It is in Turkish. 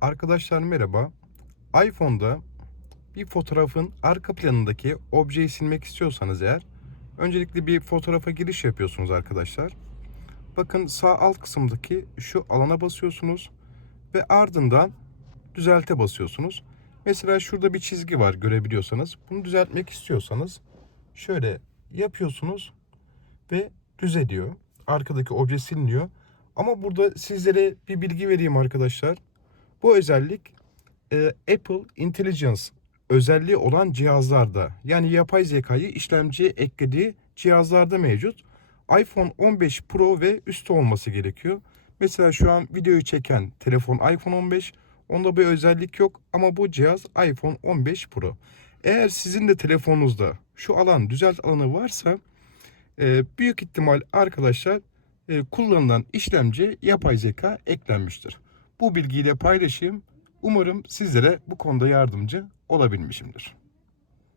Arkadaşlar merhaba. iPhone'da bir fotoğrafın arka planındaki objeyi silmek istiyorsanız eğer öncelikle bir fotoğrafa giriş yapıyorsunuz arkadaşlar. Bakın sağ alt kısımdaki şu alana basıyorsunuz ve ardından düzelte basıyorsunuz. Mesela şurada bir çizgi var görebiliyorsanız. Bunu düzeltmek istiyorsanız şöyle yapıyorsunuz ve düzeliyor. Arkadaki obje siliniyor. Ama burada sizlere bir bilgi vereyim arkadaşlar. Bu özellik e, Apple Intelligence özelliği olan cihazlarda yani yapay zekayı işlemciye eklediği cihazlarda mevcut. iPhone 15 Pro ve üstü olması gerekiyor. Mesela şu an videoyu çeken telefon iPhone 15. Onda bir özellik yok ama bu cihaz iPhone 15 Pro. Eğer sizin de telefonunuzda şu alan düzelt alanı varsa e, büyük ihtimal arkadaşlar e, kullanılan işlemci yapay zeka eklenmiştir. Bu bilgiyi de paylaşayım. Umarım sizlere bu konuda yardımcı olabilmişimdir.